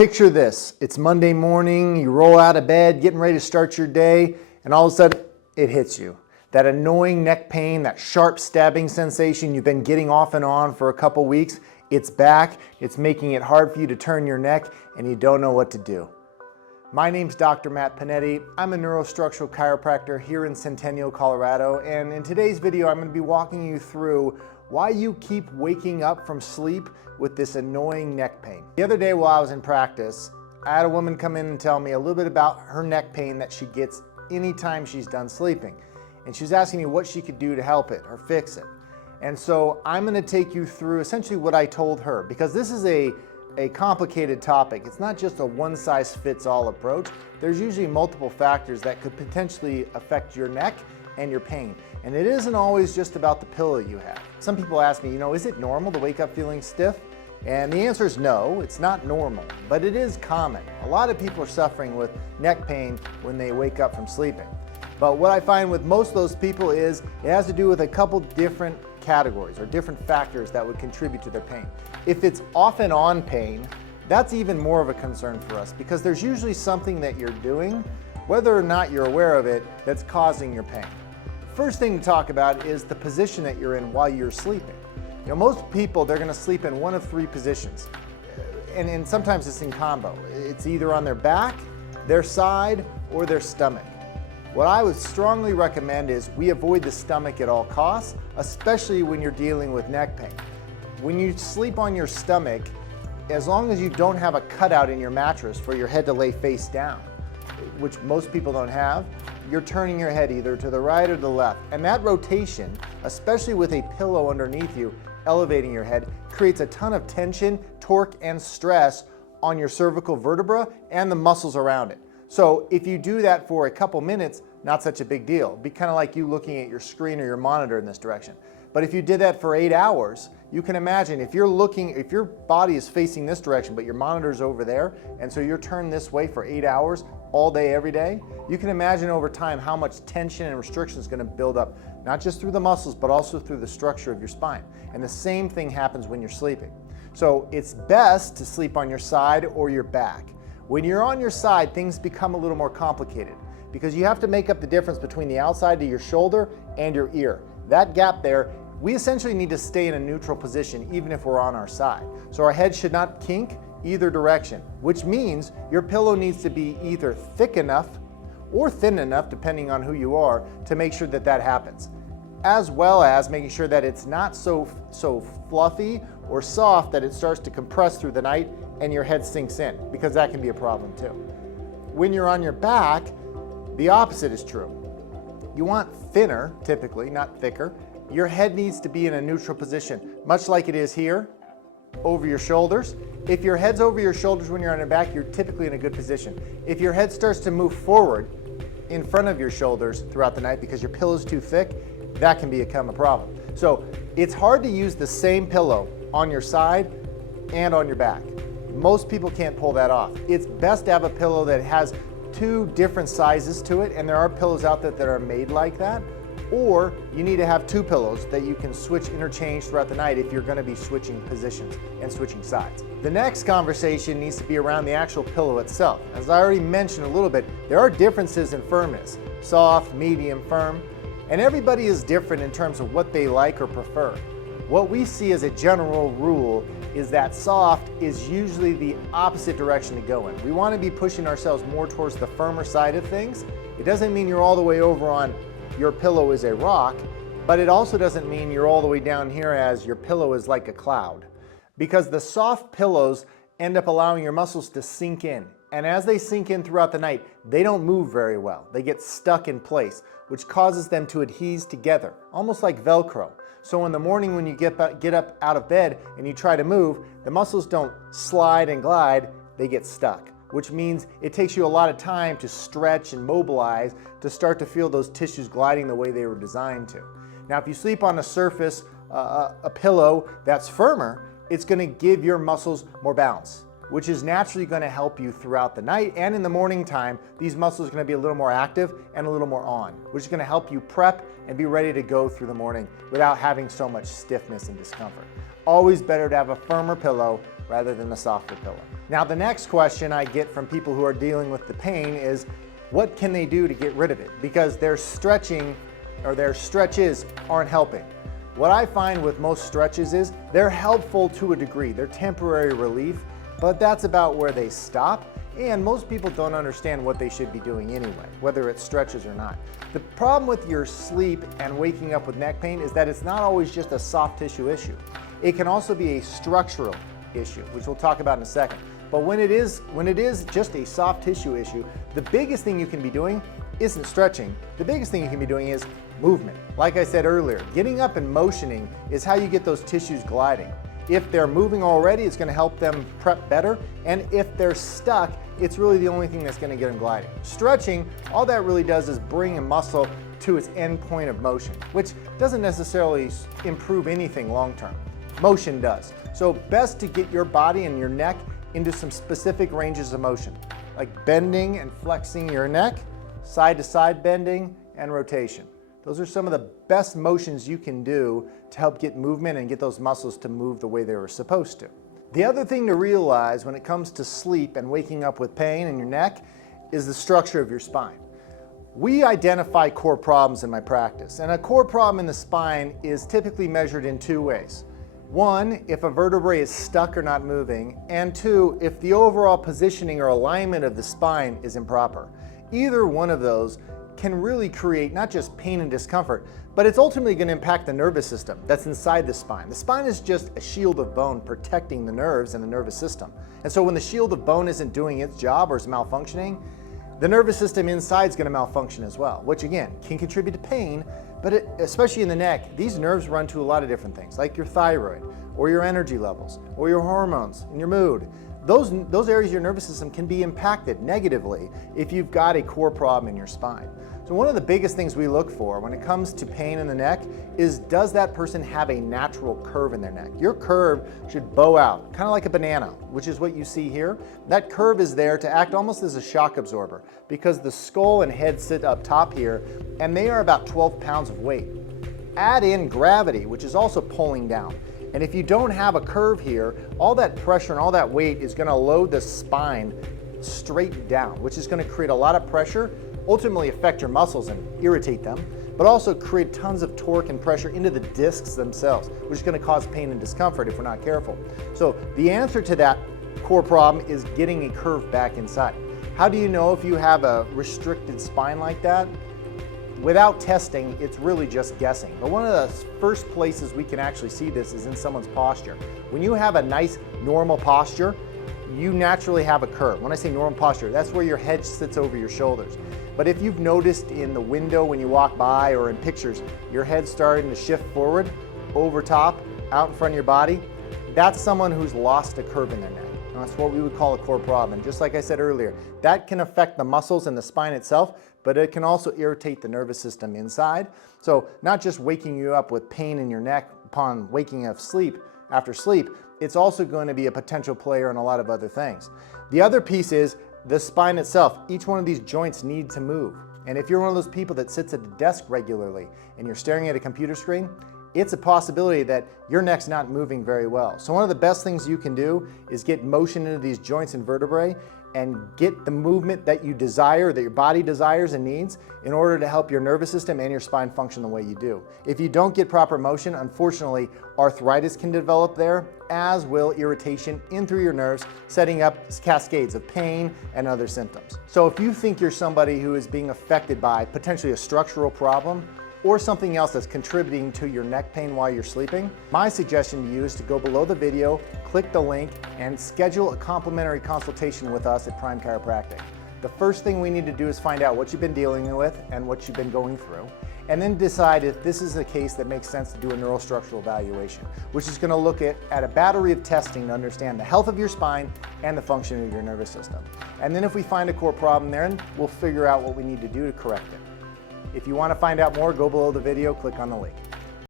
Picture this, it's Monday morning, you roll out of bed, getting ready to start your day, and all of a sudden it hits you. That annoying neck pain, that sharp stabbing sensation you've been getting off and on for a couple weeks, it's back, it's making it hard for you to turn your neck, and you don't know what to do. My name's Dr. Matt Pennetti. I'm a Neuro-Structural Chiropractor here in Centennial, Colorado, and in today's video I'm going to be walking you through why you keep waking up from sleep with this annoying neck pain. The other day while I was in practice, I had a woman come in and tell me a little bit about her neck pain that she gets anytime she's done sleeping. And she was asking me what she could do to help it or fix it. And so I'm going to take you through essentially what I told her, because this is a complicated topic. It's not just a one-size-fits-all approach. There's usually multiple factors that could potentially affect your neck and your pain. And it isn't always just about the pillow you have. Some people ask me, is it normal to wake up feeling stiff? And the answer is no, it's not normal, but it is common. A lot of people are suffering with neck pain when they wake up from sleeping. But what I find with most of those people is it has to do with a couple different categories or different factors that would contribute to their pain. If it's off and on pain, that's even more of a concern for us, because there's usually something that you're doing, whether or not you're aware of it, that's causing your pain. First thing to talk about is the position that you're in while you're sleeping. Most people, they're going to sleep in one of three positions, and sometimes it's in combo. It's either on their back, their side, or their stomach. What I would strongly recommend is we avoid the stomach at all costs, especially when you're dealing with neck pain. When you sleep on your stomach, as long as you don't have a cutout in your mattress for your head to lay face down, which most people don't have, you're turning your head either to the right or the left. And that rotation, especially with a pillow underneath you, elevating your head, creates a ton of tension, torque, and stress on your cervical vertebra and the muscles around it. So if you do that for a couple minutes, not such a big deal. It'd be kind of like you looking at your screen or your monitor in this direction. But if you did that for 8 hours, you can imagine if your body is facing this direction, but your monitor's over there, and so you're turned this way for 8 hours, all day, every day, you can imagine over time how much tension and restriction is going to build up, not just through the muscles, but also through the structure of your spine. And the same thing happens when you're sleeping. So it's best to sleep on your side or your back. When you're on your side, things become a little more complicated, because you have to make up the difference between the outside of your shoulder and your ear. That gap there, we essentially need to stay in a neutral position even if we're on our side. So our head should not kink either direction, which means your pillow needs to be either thick enough or thin enough, depending on who you are, to make sure that that happens, as well as making sure that it's not so fluffy or soft that it starts to compress through the night and your head sinks in, because that can be a problem too. When you're on your back, the opposite is true. You want thinner, typically, not thicker. Your head needs to be in a neutral position, much like it is here, over your shoulders. If your head's over your shoulders when you're on your back, you're typically in a good position. If your head starts to move forward in front of your shoulders throughout the night because your pillow's too thick, that can become a problem. So it's hard to use the same pillow on your side and on your back. Most people can't pull that off. It's best to have a pillow that has two different sizes to it, and there are pillows out there that are made like that. Or you need to have two pillows that you can switch, interchange throughout the night if you're going to be switching positions and switching sides. The next conversation needs to be around the actual pillow itself. As I already mentioned a little bit, there are differences in firmness, soft, medium, firm, and everybody is different in terms of what they like or prefer. What we see as a general rule is that soft is usually the opposite direction to go in. We want to be pushing ourselves more towards the firmer side of things. It doesn't mean you're all the way over on your pillow is a rock, but it also doesn't mean you're all the way down here as your pillow is like a cloud, because the soft pillows end up allowing your muscles to sink in, and as they sink in throughout the night, they don't move very well. They get stuck in place, which causes them to adhere together, almost like Velcro. So in the morning when you get up out of bed and you try to move, the muscles don't slide and glide, they get stuck, which means it takes you a lot of time to stretch and mobilize to start to feel those tissues gliding the way they were designed to. Now, if you sleep on a surface, a pillow that's firmer, it's going to give your muscles more balance, which is naturally going to help you throughout the night, and in the morning time, these muscles are going to be a little more active and a little more on, which is going to help you prep and be ready to go through the morning without having so much stiffness and discomfort. Always better to have a firmer pillow rather than the softer pillow. Now, the next question I get from people who are dealing with the pain is, what can they do to get rid of it? Because their stretching or their stretches aren't helping. What I find with most stretches is they're helpful to a degree. They're temporary relief, but that's about where they stop. And most people don't understand what they should be doing anyway, whether it's stretches or not. The problem with your sleep and waking up with neck pain is that it's not always just a soft tissue issue. It can also be a structural issue, which we'll talk about in a second. But when it is just a soft tissue issue, the biggest thing you can be doing isn't stretching. The biggest thing you can be doing is movement. Like I said earlier, getting up and motioning is how you get those tissues gliding. If they're moving already, it's going to help them prep better. And if they're stuck, it's really the only thing that's going to get them gliding. Stretching, all that really does is bring a muscle to its end point of motion, which doesn't necessarily improve anything long term. Motion does. So best to get your body and your neck into some specific ranges of motion, like bending and flexing your neck, side to side bending, and rotation. Those are some of the best motions you can do to help get movement and get those muscles to move the way they were supposed to. The other thing to realize when it comes to sleep and waking up with pain in your neck is the structure of your spine. We identify core problems in my practice, and a core problem in the spine is typically measured in two ways. One, if a vertebrae is stuck or not moving, and two, if the overall positioning or alignment of the spine is improper. Either one of those can really create not just pain and discomfort, but it's ultimately going to impact the nervous system that's inside the spine. The spine is just a shield of bone protecting the nerves and the nervous system. And so when the shield of bone isn't doing its job or is malfunctioning, the nervous system inside is going to malfunction as well, which again can contribute to pain, but especially in the neck, these nerves run to a lot of different things, like your thyroid, or your energy levels, or your hormones, and your mood. Those areas of your nervous system can be impacted negatively if you've got a core problem in your spine. So one of the biggest things we look for when it comes to pain in the neck is, does that person have a natural curve in their neck? Your curve should bow out, kind of like a banana, which is what you see here. That curve is there to act almost as a shock absorber because the skull and head sit up top here, and they are about 12 pounds of weight. Add in gravity, which is also pulling down. And if you don't have a curve here, all that pressure and all that weight is going to load the spine straight down, which is going to create a lot of pressure, ultimately affect your muscles and irritate them, but also create tons of torque and pressure into the discs themselves, which is going to cause pain and discomfort if we're not careful. So the answer to that core problem is getting a curve back inside. How do you know if you have a restricted spine like that? Without testing, it's really just guessing. But one of the first places we can actually see this is in someone's posture. When you have a nice normal posture, you naturally have a curve. When I say normal posture, that's where your head sits over your shoulders. But if you've noticed in the window when you walk by or in pictures, your head's starting to shift forward, over top, out in front of your body, that's someone who's lost a curve in their neck. And that's what we would call a core problem. And just like I said earlier, that can affect the muscles and the spine itself, but it can also irritate the nervous system inside. So not just waking you up with pain in your neck upon waking up after sleep, it's also going to be a potential player in a lot of other things. The other piece is the spine itself. Each one of these joints need to move. And if you're one of those people that sits at the desk regularly and you're staring at a computer screen, it's a possibility that your neck's not moving very well. So one of the best things you can do is get motion into these joints and vertebrae and get the movement that you desire, that your body desires and needs, in order to help your nervous system and your spine function the way you do. If you don't get proper motion, unfortunately, arthritis can develop there, as will irritation in through your nerves, setting up cascades of pain and other symptoms. So if you think you're somebody who is being affected by potentially a structural problem, or something else that's contributing to your neck pain while you're sleeping, my suggestion to you is to go below the video, click the link, and schedule a complimentary consultation with us at Prime Chiropractic. The first thing we need to do is find out what you've been dealing with and what you've been going through, and then decide if this is a case that makes sense to do a neurostructural evaluation, which is going to look at a battery of testing to understand the health of your spine and the function of your nervous system. And then if we find a core problem there, we'll figure out what we need to do to correct it. If you want to find out more, go below the video, click on the link.